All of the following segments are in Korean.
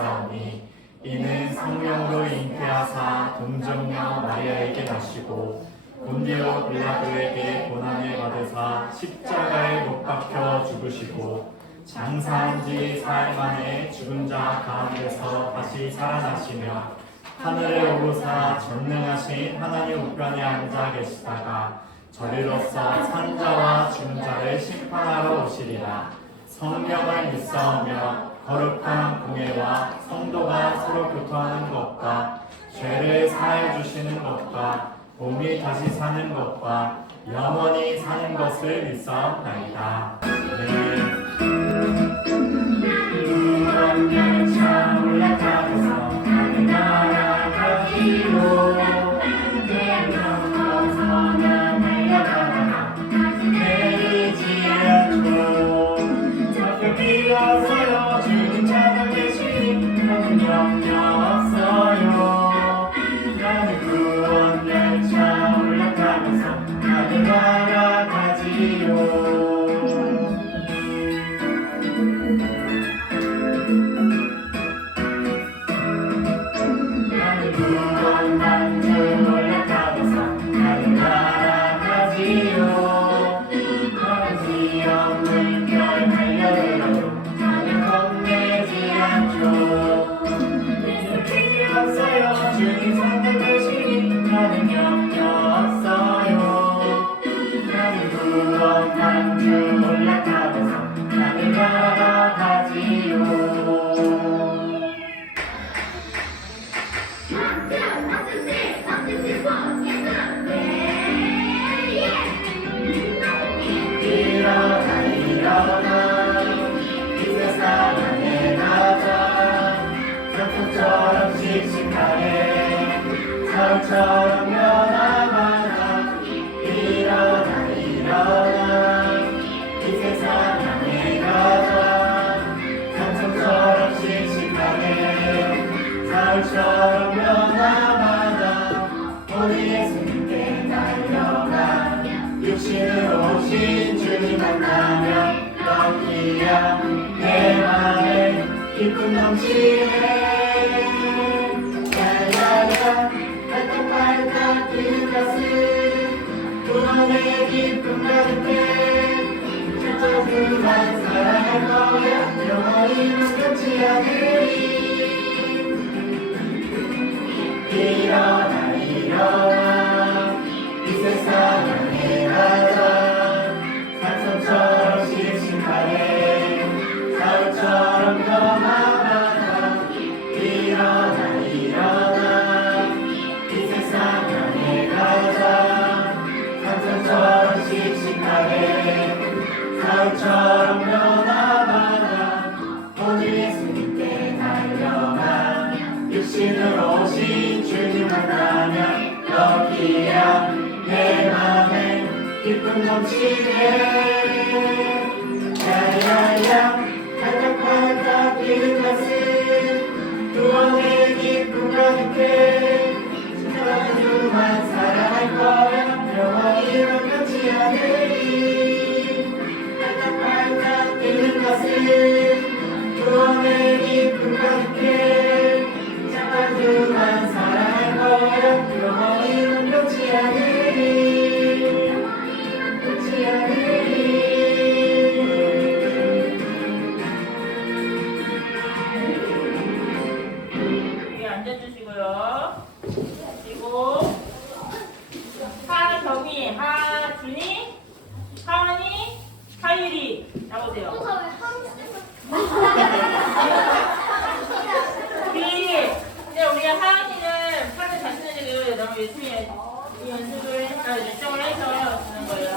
있사오니 이는 성령으로 잉태하사 동정녀 마리아에게 나시고 본디오 빌라도에게 고난을 받으사 십자가에 못 박혀 죽으시고 장사한 지 사흘 만에 죽은 자 가운데서 다시 살아나시며 하늘에 오르사 전능하신 하나님 우편에 앉아 계시다가 저리로서 산자와 죽은 자를 심판하러 오시리라. 성령을 믿사오며 거룩한 공예와 성도가 서로 교통하는 것과 죄를 사해 주시는 것과 몸이 다시 사는 것과 영원히 사는 것을 믿사옵나이다. 구원 열차 올라타고서 하늘 날아가기로 대한민국 선한 달려가다가 내리지 않고 저녁 비어서요 주님 찾아계시니 나는 염려 없어요. 나는 구원 열차 올라타면서 하늘 날아가지요. 처럼 연합하나 일어나 일어나 이 세상 향해 가자. 삼성처럼 씩씩하게 사울처럼 연합하자. 우리 예수님께 달려가 육신으로 오신 주님 만나면 여기야 내 맘에 기쁨 넘치네. 발딱 그 가슴 구원의 기쁨 가득해. 진짜 그만 사랑할 거야. 영원히 끝이 않으리. 일어나 일어나 이 세상 향해 가자. 산성처럼 씩씩하게 사울처럼 연합하자. 일어나 일어나 이 세상 향해 가자. 산성처럼 씩씩하게 사울처럼 연합하자. 오늘 예수님께 달려가 육신으로 오신 주님 만나면 여기야 내 맘에 기쁨 넘치네. 야야야 반짝반짝 뛰는 가슴 구원의 기쁨 가득해. 그만 사랑할 거야. 영원히 끝이 않으리. 반짝반짝 뛰는 가슴 구원의 기쁨 가득해. 잠깐 그만 사랑할 거야. 영원히 끝이 않으리. 끝이 않으리. 여기 앉아주시고요. 그리고 하정이, 하준이, 하은이, 하율이 나오세요. 우리 하은이는 파는 잘 쓰는 애들 너무 열심히 연습을 해서 쓰는 거예요.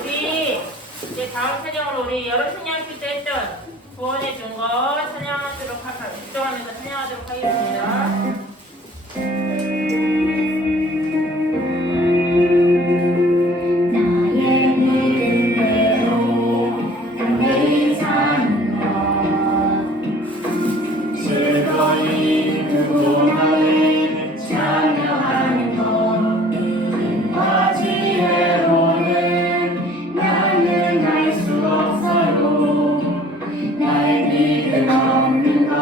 우리 이제 다음 찬양으로 우리 여름 찬양할 때 했던 구원해 준 거 찬양하도록 입장하면서 찬양하도록 하겠습니다. 나의 믿음 없는 것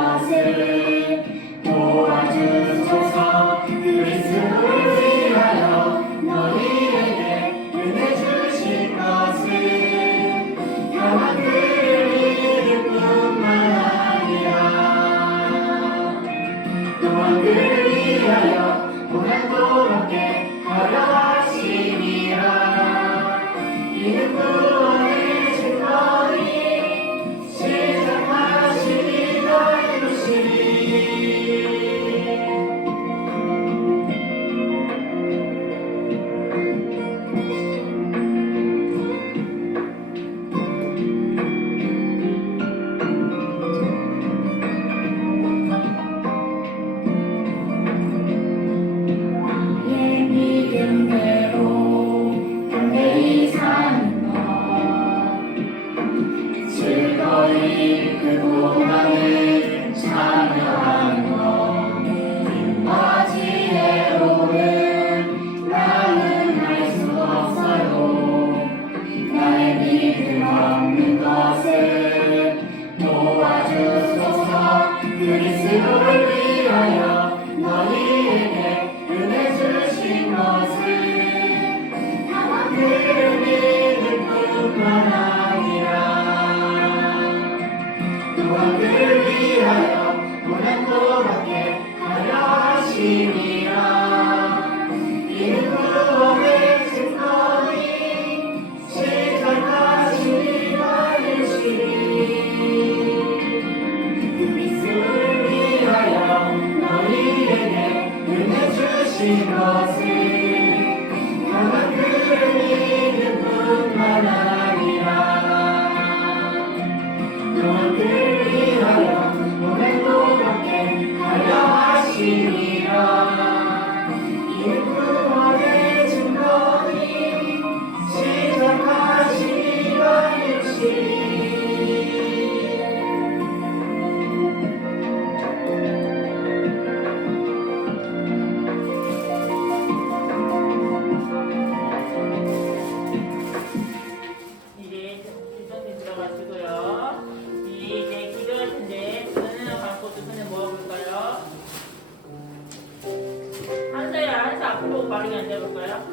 앉아볼까요?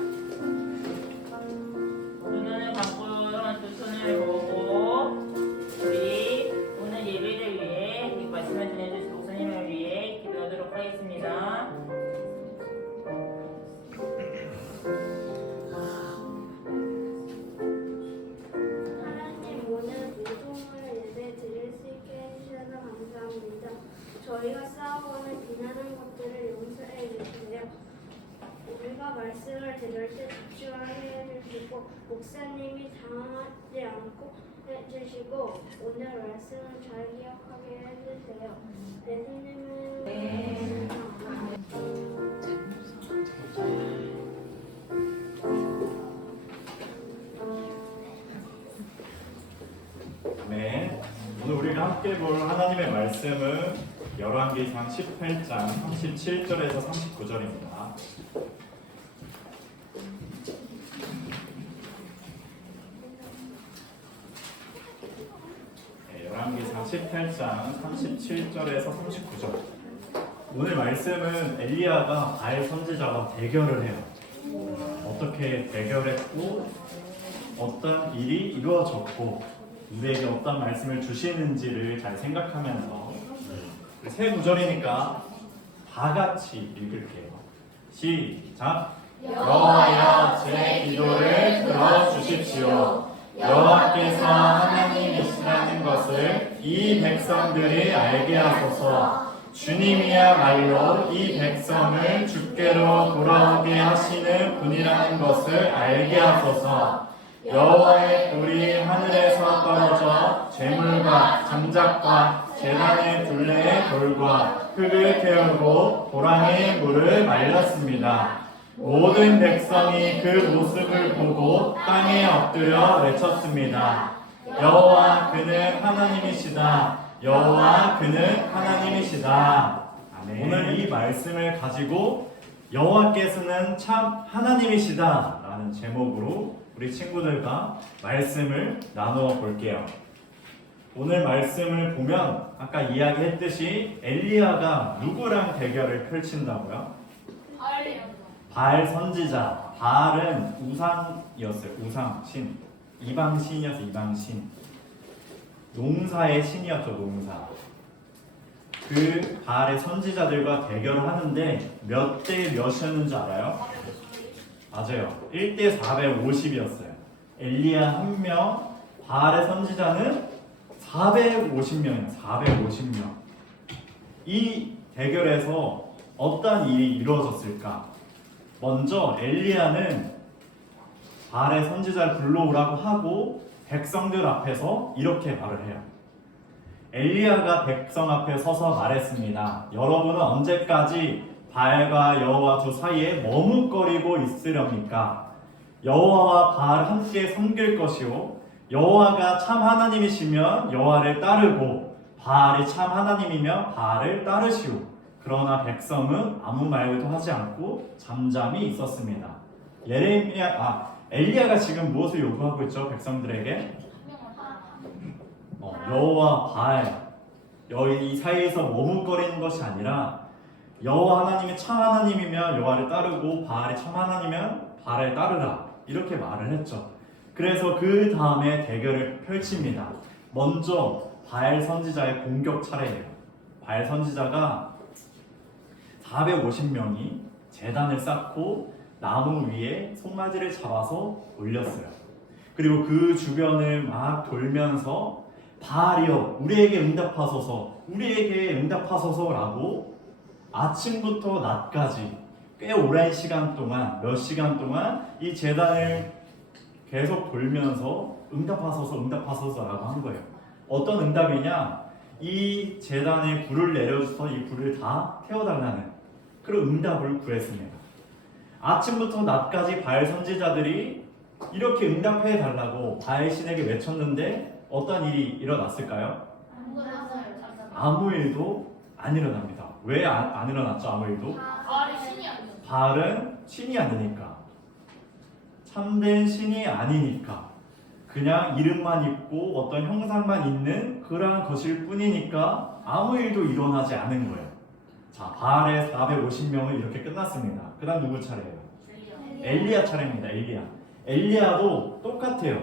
눈을 감고 두 손을 모으고 우리 오늘 예배를 위해 이 말씀을 전해주신 목사님을 위해 기도하도록 하겠습니다. 하나님 오늘 모종을 예배 드릴 수 있게 해주셔서 감사합니다. 저희가 싸우거나 비난한 것들을 용서해 주세요. 우리가 말씀을 들을 때 집중하게 해주시고 목사님이 당하지 않고 해주시고 오늘 말씀을 잘 기억하게 해주세요. 예수님은 네, 오늘 우리가 함께 볼 하나님의 말씀은 열왕기상 18장 37절에서 39절입니다. 네, 열왕기상 18장 37절에서 39절. 오늘 말씀은 엘리야가 바알 선지자와 대결을 해요. 어떻게 대결했고 어떤 일이 이루어졌고 우리에게 어떤 말씀을 주시는지를 잘 생각하면서 세 구절이니까 다 같이 읽을게요. 시작. 여호와여 제 기도를 들어주십시오. 여호와께서 하나님이시라는 것을 이 백성들이 알게 하소서. 주님이야말로 이 백성을 주께로 돌아오게 하시는 분이라는 것을 알게 하소서. 여호와의 불이 하늘에서 떨어져 재물과 장작과 제단의 둘레의 돌과 흙을 태우고 도랑의 물을 말렸습니다. 모든 백성이 그 모습을 보고 땅에 엎드려 외쳤습니다. 여호와 그는 하나님이시다. 여호와 그는 하나님이시다. 아멘. 오늘 이 말씀을 가지고 여호와께서는 참 하나님이시다 라는 제목으로 우리 친구들과 말씀을 나누어 볼게요. 오늘 말씀을 보면 아까 이야기했듯이 엘리야가 누구랑 대결을 펼친다고요? 바알 선지자. 바알은 우상이었어요. 우상신. 이방신이었어요. 이방신. 농사의 신이었죠. 농사. 그 바알의 선지자들과 대결을 하는데 몇 대 몇이었는지 알아요? 맞아요. 1대 450이었어요. 엘리야 1명, 바알의 선지자는 450명이에요. 450명. 이 대결에서 어떤 일이 이루어졌을까? 먼저 엘리야는 바알의 선지자를 불러오라고 하고 백성들 앞에서 이렇게 말을 해요. 엘리야가 백성 앞에 서서 말했습니다. 여러분은 언제까지 바알과 여호와 두 사이에 머뭇거리고 있으렵니까? 여호와와 바알 함께 섬길 것이요 여호와가 참 하나님이시면 여호와를 따르고 바알이 참 하나님이면 바알을 따르시오. 그러나 백성은 아무 말도 하지 않고 잠잠히 있었습니다. 엘리야가 지금 무엇을 요구하고 있죠? 백성들에게 여호와 바알 이 사이에서 머뭇거리는 것이 아니라 여호와 하나님이 참 하나님이면 여호와를 따르고 바알이 참 하나님이면 바알을 따르라 이렇게 말을 했죠. 그래서 그 다음에 대결을 펼칩니다. 먼저 바알 선지자의 공격 차례예요. 바알 선지자가 450명이 제단을 쌓고 나무 위에 송아지를 잡아서 올렸어요. 그리고 그 주변을 막 돌면서 바알이여 우리에게 응답하소서 우리에게 응답하소서라고 아침부터 낮까지 꽤 오랜 시간 동안 몇 시간 동안 이 제단을 계속 돌면서 응답하소서라고 한 거예요. 어떤 응답이냐? 이 제단에 불을 내려줘서 이 불을 다 태워달라는 그런 응답을 구했습니다. 아침부터 낮까지 바알 선지자들이 이렇게 응답해 달라고 바알 신에게 외쳤는데 어떤 일이 일어났을까요? 아무 일도 안 일어납니다. 왜 안 일어났죠? 아무 일도? 바알은 신이 아니니까. 참된 신이 아니니까. 그냥 이름만 있고 어떤 형상만 있는 그러한 것일 뿐이니까 아무 일도 일어나지 않은 거예요. 자, 바알의 450명은 이렇게 끝났습니다. 그 다음 누구 차례예요? 엘리야 차례입니다. 엘리야도 똑같아요.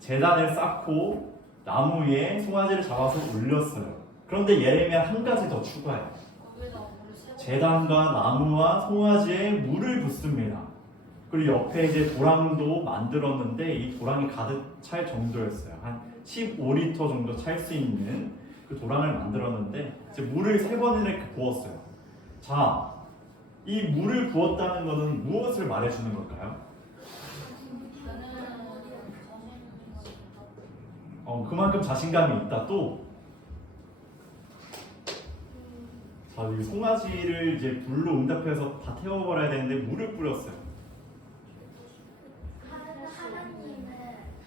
제단을 쌓고 나무 위에 송아지를 잡아서 올렸어요. 그런데 예레미야 한 가지 더 추가해요. 제단과 나무와 송아지에 물을 붓습니다. 그리고 옆에 이제 도랑도 만들었는데 이 도랑이 가득 찰 정도였어요. 한 15리터 정도 찰 수 있는 그 도랑을 만들었는데 이제 물을 3번이나 이렇게 부었어요. 자, 이 물을 부었다는 것은 무엇을 말해주는 걸까요? 그만큼 자신감이 있다. 또 자, 이 송아지를 이제 불로 응답해서 다 태워버려야 되는데 물을 뿌렸어요. 하나님은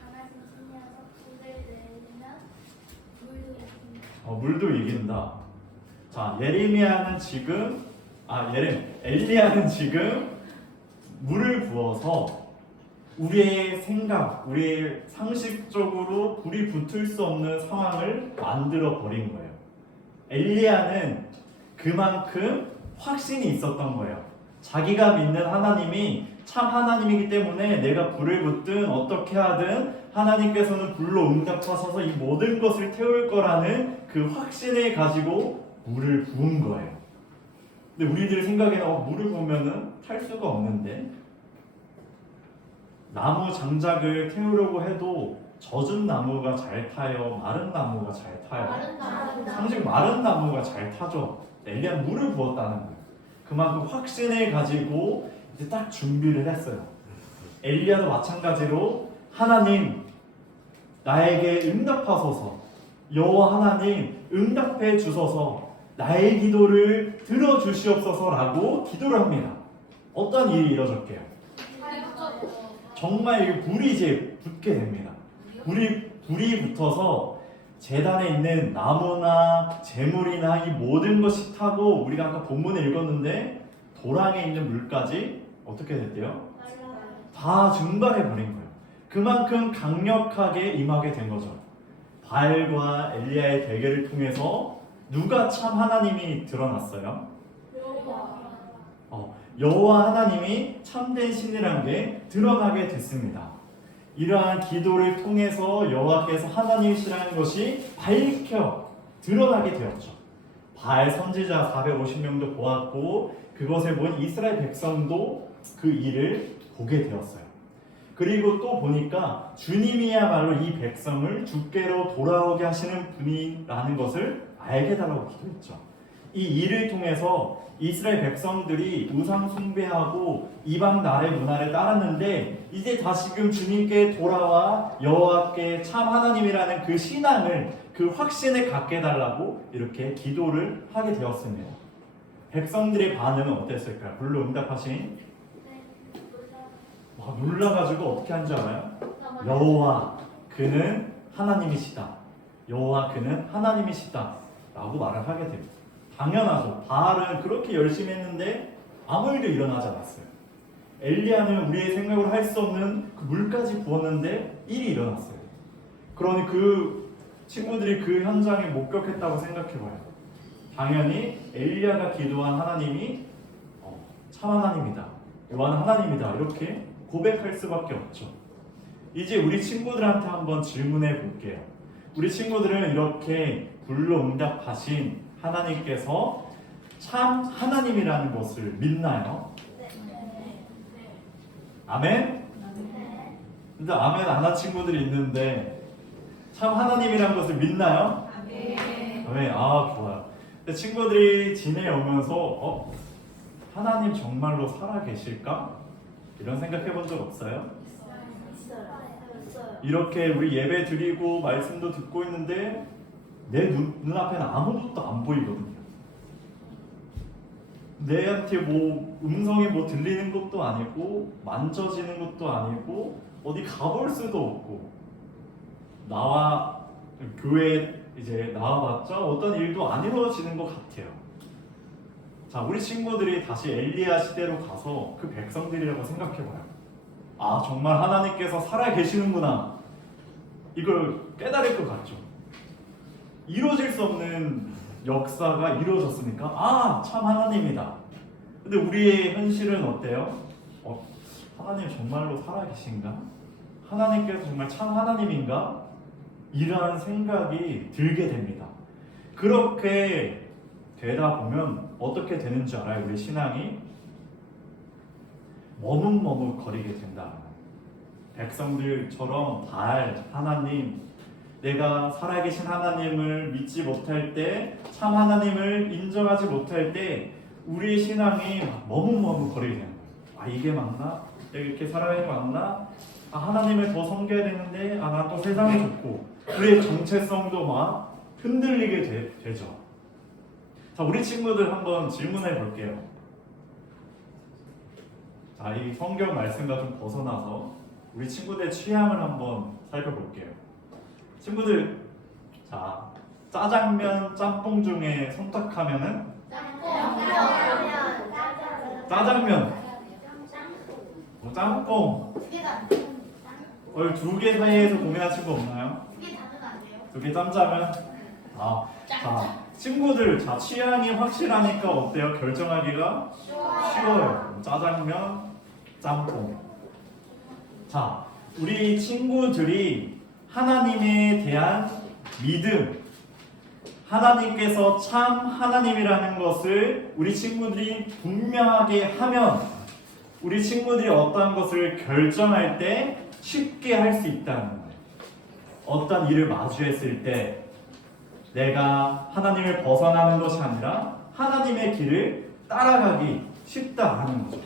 강하신 신이어서 불을 내리면 물도 있습니다. 물도 이긴다. 자, 엘리야는 지금 물을 부어서 우리의 생각, 우리의 상식적으로 불이 붙을 수 없는 상황을 만들어 버린 거예요. 엘리야는 그만큼 확신이 있었던 거예요. 자기가 믿는 하나님이 참 하나님이기 때문에 내가 불을 붙든 어떻게 하든 하나님께서는 불로 응답하셔서 이 모든 것을 태울 거라는 그 확신을 가지고 물을 부은 거예요. 근데 우리들 생각에는 물을 부으면은 탈 수가 없는데, 나무 장작을 태우려고 해도 젖은 나무가 잘 타요? 마른 나무가 잘 타요? 상식 마른 나무가 잘 타죠. 엘리야는 물을 부었다는 거예요. 그만큼 확신을 가지고 이제 딱 준비를 했어요. 엘리야도 마찬가지로 하나님 나에게 응답하소서, 여호와 하나님 응답해 주소서, 나의 기도를 들어주시옵소서라고 기도를 합니다. 어떤 일이 이루어졌게요? 정말 이 불이 이제 붙게 됩니다. 불이 붙어서 제단에 있는 나무나 재물이나 이 모든 것이 타고, 우리가 아까 본문에 읽었는데 도랑에 있는 물까지 어떻게 됐대요? 다 증발해 버린 거예요. 그만큼 강력하게 임하게 된 거죠. 바알과 엘리야의 대결을 통해서 누가 참 하나님이 드러났어요? 여호와 하나님이 참된 신이라는 게 드러나게 됐습니다. 이러한 기도를 통해서 여호와께서 하나님이시라는 것이 밝혀 드러나게 되었죠. 바알 선지자 450명도 보았고, 그것을 본 이스라엘 백성도 그 일을 보게 되었어요. 그리고 또 보니까 주님이야말로 이 백성을 주께로 돌아오게 하시는 분이라는 것을 알게 달라고 기도했죠. 이 일을 통해서 이스라엘 백성들이 우상 숭배하고 이방 나라의 문화를 따랐는데, 이제 다시금 주님께 돌아와 여호와께 참 하나님이라는 그 신앙을, 그 확신을 갖게 달라고 이렇게 기도를 하게 되었습니다. 백성들의 반응은 어땠을까요? 불로 응답하신 놀라가지고 어떻게 한 줄 알아요? 여호와 그는 하나님이시다, 여호와 그는 하나님이시다 라고 말을 하게 됩니다. 당연하죠. 바알은 그렇게 열심히 했는데 아무 일도 일어나지 않았어요. 엘리야는 우리의 생각으로 할 수 없는 그 물까지 부었는데 일이 일어났어요. 그러니 그 친구들이 그 현장에 목격했다고 생각해봐요. 당연히 엘리야가 기도한 하나님이 참 하나님이다, 여호와는 하나님이다, 이렇게 고백할 수밖에 없죠. 이제 우리 친구들한테 한번 질문해 볼게요. 우리 친구들은 이렇게 불로 응답하신 하나님께서 참 하나님이라는 것을 믿나요? 아멘? 근데 아멘 안 한 친구들이 있는데 참 하나님이라는 것을 믿나요? 아멘. 좋아요. 근데 친구들이 지내오면서 하나님 정말로 살아 계실까? 이런 생각해 본 적 없어요? 이렇게 우리 예배 드리고 말씀도 듣고 있는데 내 눈앞에는 아무것도 안 보이거든요. 내한테 음성이 들리는 것도 아니고 만져지는 것도 아니고 어디 가볼 수도 없고, 나와 교회에 이제 나와봤자 어떤 일도 안 이루어지는 것 같아요. 자, 우리 친구들이 다시 엘리야 시대로 가서 그 백성들이라고 생각해봐요. 정말 하나님께서 살아 계시는구나, 이걸 깨달을 것 같죠. 이루어질 수 없는 역사가 이루어졌으니까 참 하나님이다. 근데 우리의 현실은 어때요? 하나님 정말로 살아계신가? 하나님께서 정말 참 하나님인가? 이러한 생각이 들게 됩니다. 그렇게 되다 보면 어떻게 되는 줄 알아요? 우리 신앙이 머뭇머뭇거리게 된다. 백성들처럼 하나님, 내가 살아계신 하나님을 믿지 못할 때, 참 하나님을 인정하지 못할 때 우리의 신앙이 머뭇머뭇거리게 되는 거예요. 이게 맞나? 내가 이렇게 살아야 맞나? 하나님을 더 섬겨야 되는데 난 또 세상이 좋고 우리의 정체성도 막 흔들리게 되죠. 자, 우리 친구들 한번 질문해 볼게요. 자, 이 성경 말씀과 좀 벗어나서 우리 친구들의 취향을 한번 살펴볼게요. 친구들, 자, 짜장면, 짬뽕 중에 선택하면은 짜장면, 짬뽕. 두 개 사이에서 고민한 친구 없나요? 두 개 짬짜면? 자, 친구들, 자, 취향이 확실하니까 어때요? 결정하기가 쉬워요. 짜장면, 짬뽕. 자, 우리 친구들이 하나님에 대한 믿음, 하나님께서 참 하나님이라는 것을 우리 친구들이 분명하게 하면 우리 친구들이 어떠한 것을 결정할 때 쉽게 할 수 있다는 거예요. 어떤 일을 마주했을 때 내가 하나님을 벗어나는 것이 아니라 하나님의 길을 따라가기 쉽다라는 거죠.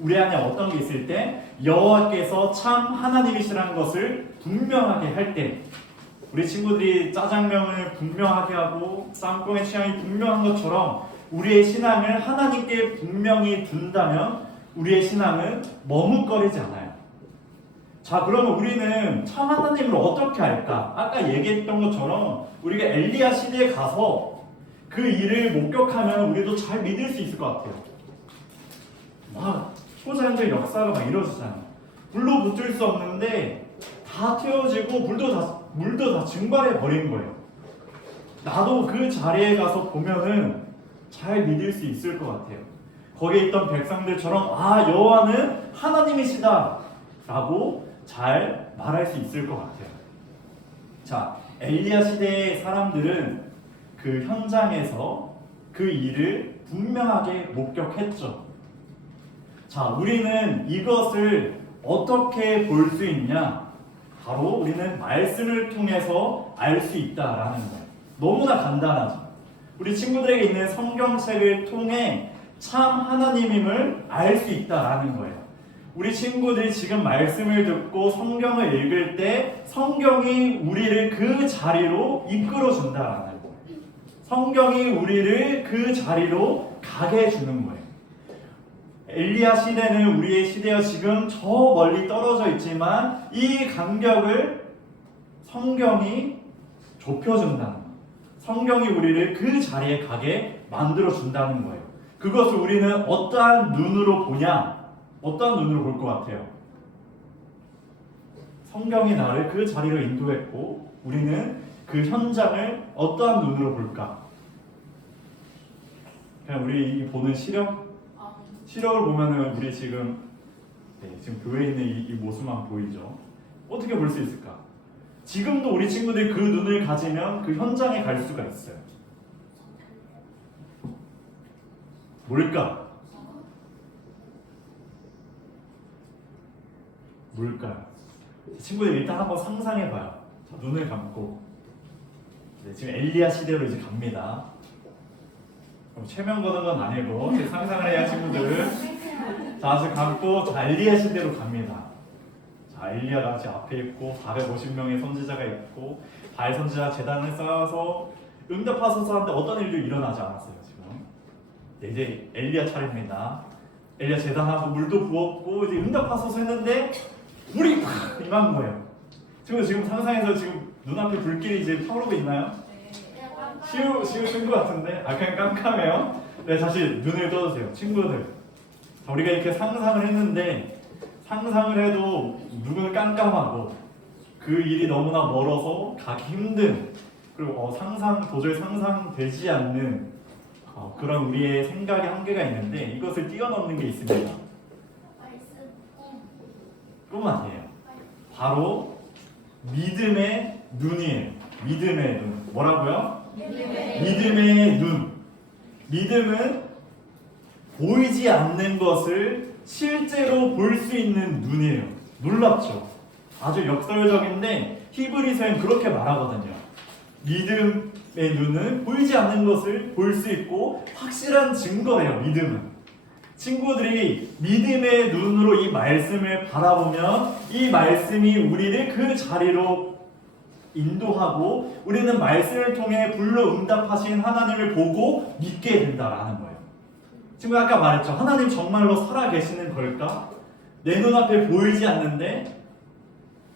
우리 안에 어떤 게 있을 때 여호와께서 참 하나님이시라는 것을 분명하게 할 때 우리 친구들이 짜장면을 분명하게 하고 짬뽕의 취향이 분명한 것처럼 우리의 신앙을 하나님께 분명히 둔다면 우리의 신앙은 머뭇거리지 않아요. 자, 그러면 우리는 참 하나님을 어떻게 알까? 아까 얘기했던 것처럼 우리가 엘리야 시대에 가서 그 일을 목격하면 우리도 잘 믿을 수 있을 것 같아요. 막 초자연적 역사가 막 이루어지잖아요. 불로 붙을 수 없는데 다 태워지고 물도 다 증발해 버린 거예요. 나도 그 자리에 가서 보면은 잘 믿을 수 있을 것 같아요. 거기에 있던 백성들처럼 여호와는 하나님이시다 라고 잘 말할 수 있을 것 같아요. 자, 엘리야 시대의 사람들은 그 현장에서 그 일을 분명하게 목격했죠. 자, 우리는 이것을 어떻게 볼 수 있냐? 바로 우리는 말씀을 통해서 알 수 있다라는 거예요. 너무나 간단하죠. 우리 친구들에게 있는 성경책을 통해 참 하나님임을 알 수 있다라는 거예요. 우리 친구들이 지금 말씀을 듣고 성경을 읽을 때 성경이 우리를 그 자리로 이끌어 준다라는 거예요. 성경이 우리를 그 자리로 가게 해주는 거예요. 엘리야 시대는 우리의 시대와 지금 저 멀리 떨어져 있지만 이 간격을 성경이 좁혀준다는 거예요. 성경이 우리를 그 자리에 가게 만들어준다는 거예요. 그것을 우리는 어떠한 눈으로 보냐? 어떠한 눈으로 볼 것 같아요? 성경이 나를 그 자리로 인도했고 우리는 그 현장을 어떠한 눈으로 볼까? 그냥 우리 보는 시력을 보면은 우리 지금 교회에 있는 이 모습만 보이죠? 어떻게 볼 수 있을까? 지금도 우리 친구들이 그 눈을 가지면 그 현장에 갈 수가 있어요. 뭘까요? 친구들 일단 한번 상상해봐요. 자, 눈을 감고 지금 엘리야 시대로 이제 갑니다. 최면 거는 건 아니고 상상을 해야 친구들. 자, 아직 감고 자, 엘리야 시대로 갑니다. 자, 엘리야가 제 앞에 있고 450명의 선지자가 있고 바알 선지자 제단을 쌓아서 응답하소서 하는데 어떤 일도 일어나지 않았어요. 지금 이제 엘리야 차례입니다. 엘리야 제단하고 물도 부었고 이제 응답하소서 했는데 불이 팍 임한 거예요. 지금 상상해서 지금 눈앞에 불길이 이제 타오르고 있나요? 쉬우신 것 같은데? 그냥 깜깜해요? 네, 다시 눈을 떠주세요. 친구들, 자, 우리가 이렇게 상상을 했는데 상상을 해도 누구는 깜깜하고 그 일이 너무나 멀어서 가기 힘든 그리고 도저히 상상되지 않는 그런 우리의 생각의 한계가 있는데 이것을 뛰어넘는 게 있습니다. 아니에요. 바로 믿음의 눈이에요. 믿음의 눈. 뭐라고요? 믿음의 눈. 믿음은 보이지 않는 것을 실제로 볼 수 있는 눈이에요. 놀랍죠? 아주 역설적인데 히브리서엔 그렇게 말하거든요. 믿음의 눈은 보이지 않는 것을 볼 수 있고 확실한 증거예요. 믿음은. 친구들이 믿음의 눈으로 이 말씀을 바라보면 이 말씀이 우리를 그 자리로 인도하고 우리는 말씀을 통해 불로 응답하신 하나님을 보고 믿게 된다라는 거예요. 친구 아까 말했죠. 하나님 정말로 살아계시는 걸까? 내 눈앞에 보이지 않는데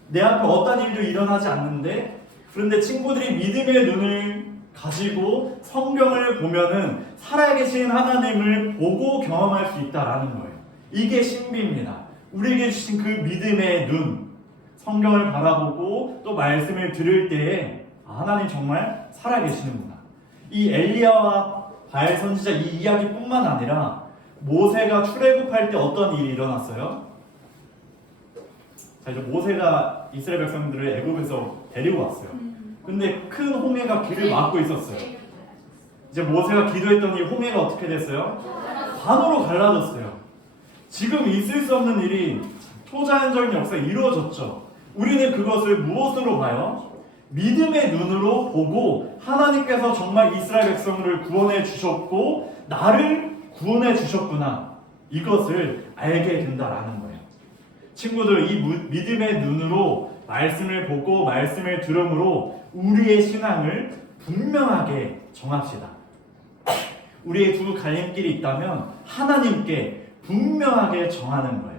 내 앞에 어떤 일도 일어나지 않는데 그런데 친구들이 믿음의 눈을 가지고 성경을 보면은 살아계신 하나님을 보고 경험할 수 있다라는 거예요. 이게 신비입니다. 우리에게 주신 그 믿음의 눈, 성경을 바라보고 또 말씀을 들을 때에 하나님 정말 살아계시는구나. 이 엘리야와 바알 선지자 이 이야기뿐만 아니라 모세가 출애굽할 때 어떤 일이 일어났어요? 자, 이제 모세가 이스라엘 백성들을 애굽에서 데리고 왔어요. 근데 큰 홍해가 길을 막고 있었어요. 이제 모세가 기도했더니 홍해가 어떻게 됐어요? 반으로 갈라졌어요. 지금 있을 수 없는 일이 초자연적인 역사에 이루어졌죠. 우리는 그것을 무엇으로 봐요? 믿음의 눈으로 보고 하나님께서 정말 이스라엘 백성을 구원해 주셨고 나를 구원해 주셨구나. 이것을 알게 된다라는 거예요. 친구들, 이 믿음의 눈으로 말씀을 보고 말씀을 들음으로 우리의 신앙을 분명하게 정합시다. 우리의 두 갈림길이 있다면 하나님께 분명하게 정하는 거예요.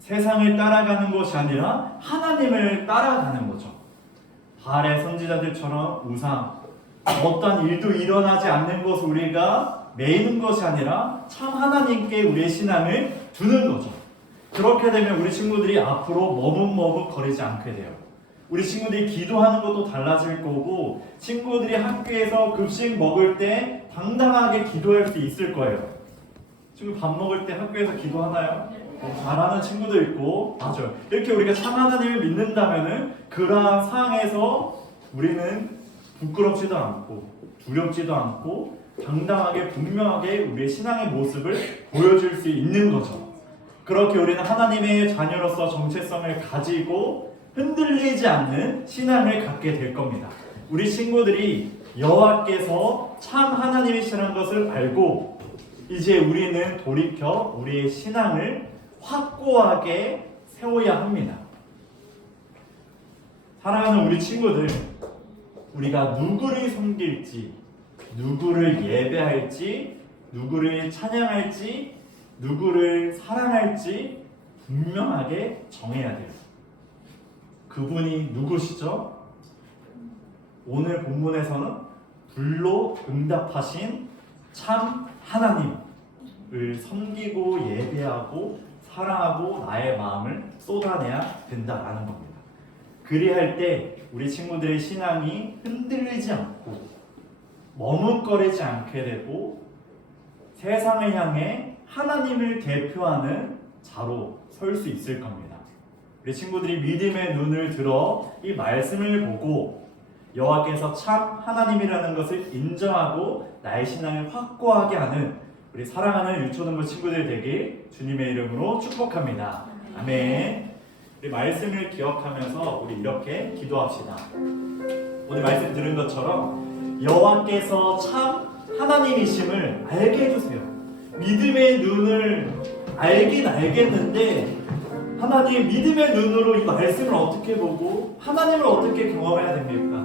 세상을 따라가는 것이 아니라 하나님을 따라가는 거죠. 바알의 선지자들처럼 우상, 어떤 일도 일어나지 않는 것을 우리가 매이는 것이 아니라 참 하나님께 우리의 신앙을 두는 거죠. 그렇게 되면 우리 친구들이 앞으로 머뭇머뭇거리지 않게 돼요. 우리 친구들이 기도하는 것도 달라질 거고 친구들이 학교에서 급식 먹을 때 당당하게 기도할 수 있을 거예요. 친구 밥 먹을 때 학교에서 기도하나요? 잘하는 친구도 있고 맞아요. 이렇게 우리가 참 하나님을 믿는다면은 그러한 상황에서 우리는 부끄럽지도 않고 두렵지도 않고 당당하게 분명하게 우리의 신앙의 모습을 보여줄 수 있는 거죠. 그렇게 우리는 하나님의 자녀로서 정체성을 가지고 흔들리지 않는 신앙을 갖게 될 겁니다. 우리 친구들이 여호와께서 참 하나님이시라는 것을 알고 이제 우리는 돌이켜 우리의 신앙을 확고하게 세워야 합니다. 사랑하는 우리 친구들, 우리가 누구를 섬길지, 누구를 예배할지, 누구를 찬양할지, 누구를 사랑할지 분명하게 정해야 돼요. 그분이 누구시죠? 오늘 본문에서는 불로 응답하신 참 하나님을 섬기고 예배하고 사랑하고 나의 마음을 쏟아내야 된다라는 겁니다. 그리할 때 우리 친구들의 신앙이 흔들리지 않고 머뭇거리지 않게 되고 세상을 향해 하나님을 대표하는 자로 설 수 있을 겁니다. 우리 친구들이 믿음의 눈을 들어 이 말씀을 보고 여호와께서 참 하나님이라는 것을 인정하고 나의 신앙을 확고하게 하는 우리 사랑하는 유초등부 친구들 되길 주님의 이름으로 축복합니다. 아멘. 우리 말씀을 기억하면서 우리 이렇게 기도합시다. 오늘 말씀 들은 것처럼 여호와께서 참 하나님이심을 알게 해주세요. 믿음의 눈을 알긴 알겠는데 하나님 믿음의 눈으로 이 말씀을 어떻게 보고 하나님을 어떻게 경험해야 됩니까?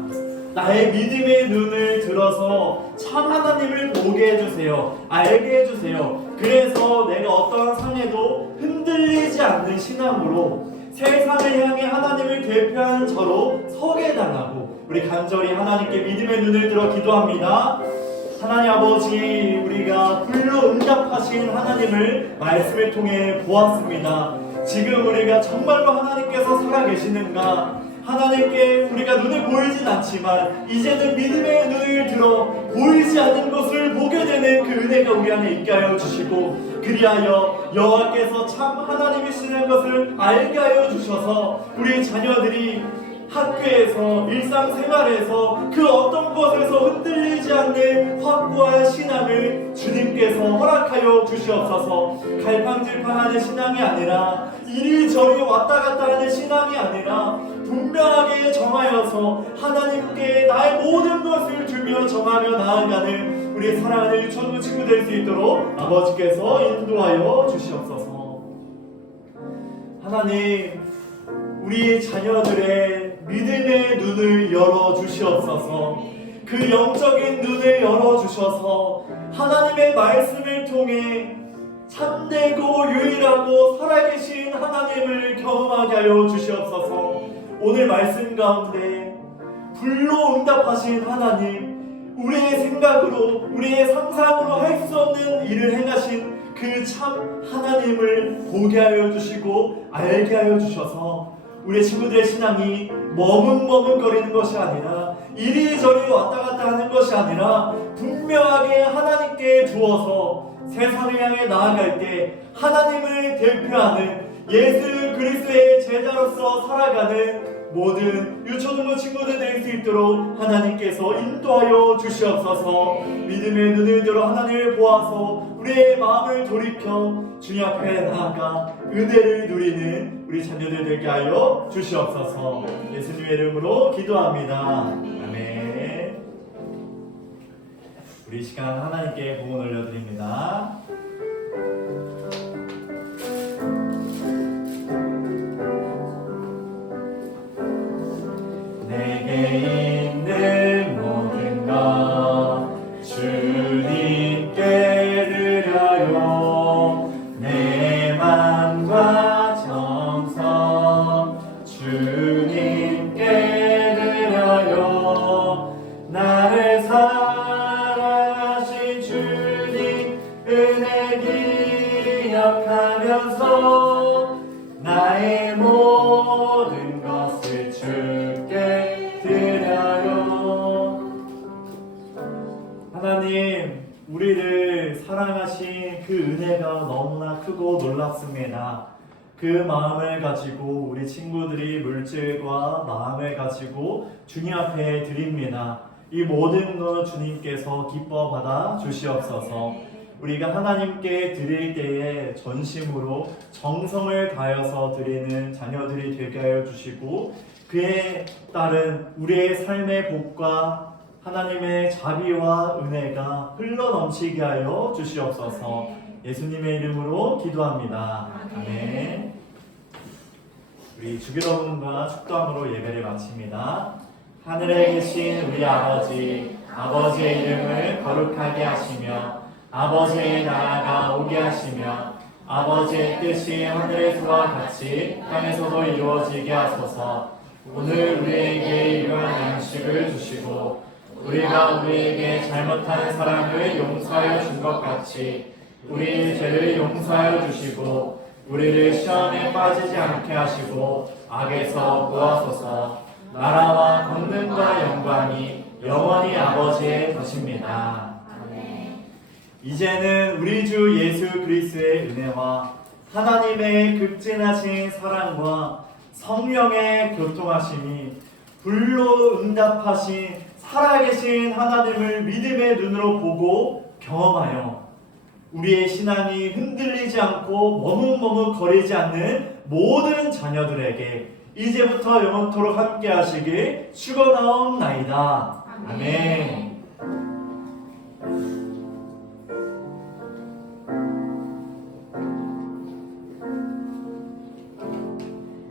나의 믿음의 눈을 들어서 참 하나님을 보게 해주세요. 알게 해주세요. 그래서 내가 어떠한 상황에도 흔들리지 않는 신앙으로 세상을 향해 하나님을 대표하는 저로 서게 해달라고 우리 간절히 하나님께 믿음의 눈을 들어 기도합니다. 하나님 아버지, 우리가 불로 응답하신 하나님을 말씀을 통해 보았습니다. 지금 우리가 정말로 하나님께서 살아계시는가? 하나님께 우리가 눈에 보이진 않지만 이제는 믿음의 눈을 들어 보이지 않는 것을 보게 되는 되는 그 은혜가 우리 안에 있게 하여 주시고, 그리하여 여호와께서 참 하나님이시는 것을 알게 하여 주셔서 우리 자녀들이 학교에서 일상생활에서 그 어떤 것에서 흔들리지 않는 확고한 신앙을 주님께서 허락하여 주시옵소서. 갈팡질팡하는 신앙이 아니라 이리저리 왔다 갔다 하는 신앙이 아니라 분명하게 정하여서 하나님께 나의 모든 것을 주며 정하며 나아가는 우리 사랑하는 유초등부 친구 될 수 있도록 아버지께서 인도하여 주시옵소서. 하나님, 우리 자녀들의 믿음의 눈을 열어 주시옵소서. 그 영적인 눈을 열어 주셔서 하나님의 말씀을 통해 참되고 유일하고 살아계신 하나님을 경험하게 하여 주시옵소서. 오늘 말씀 가운데 불로 응답하신 하나님, 우리의 생각으로 우리의 상상으로 할 수 없는 일을 행하신 그 참 하나님을 보게 하여 주시고 알게 하여 주셔서 우리 친구들의 신앙이 머뭇머뭇거리는 것이 아니라 이리저리 왔다 갔다 하는 것이 아니라 분명하게 하나님께 두어서 세상을 향해 나아갈 때 하나님을 대표하는 예수 그리스도의 제자로서 살아가는 모든 유초등부 친구들 될 수 있도록 하나님께서 인도하여 주시옵소서. 믿음의 눈을 들어 하나님을 보아서 우리의 마음을 돌이켜 주님 앞에 나아가 은혜를 누리는 우리 자녀들 되게 하여 주시옵소서. 예수님의 이름으로 기도합니다. 아멘. 우리 시간 하나님께 복을 올려드립니다. 내게 있는 모든 것 주님께 드려요. 내 맘과 정성 주님께 드려요. 나를 사랑하신 주님 은혜 기억하면서 나의 모든 것을 주께 드려요. 하나님, 우리를 사랑하신 그 은혜가 너무나 크고 놀랍습니다. 그 마음을 가지고 우리 친구들이 물질과 마음을 가지고 주님 앞에 드립니다. 이 모든 것 주님께서 기뻐 받아 주시옵소서. 우리가 하나님께 드릴 때에 전심으로 정성을 다해서 드리는 자녀들이 되게 하여 주시고, 그에 따른 우리의 삶의 복과 하나님의 자비와 은혜가 흘러넘치게 하여 주시옵소서. 예수님의 이름으로 기도합니다. 아멘. 우리 주기도문과 축도함으로 예배를 마칩니다. 하늘에 계신 우리 아버지, 아버지의 이름을 거룩하게 하시며 아버지의 나라가 오게 하시며 아버지의 뜻이 하늘에서와 같이 땅에서도 이루어지게 하소서. 오늘 우리에게 일용할 양식을 주시고 우리가 우리에게 잘못한 사람을 용서하여 준 것 같이 우리의 죄를 용서하여 주시고 우리를 시험에 빠지지 않게 하시고 악에서 구하소서. 나라와 권능과 영광이 영원히 아버지의 것입니다. 이제는 우리 주 예수 그리스도의 은혜와 하나님의 극진하신 사랑과 성령의 교통하심이 불로 응답하신 살아계신 하나님을 믿음의 눈으로 보고 경험하여 우리의 신앙이 흔들리지 않고 머뭇머뭇거리지 않는 모든 자녀들에게 이제부터 영원토록 함께 하시길 축원하옵나이다. 아멘.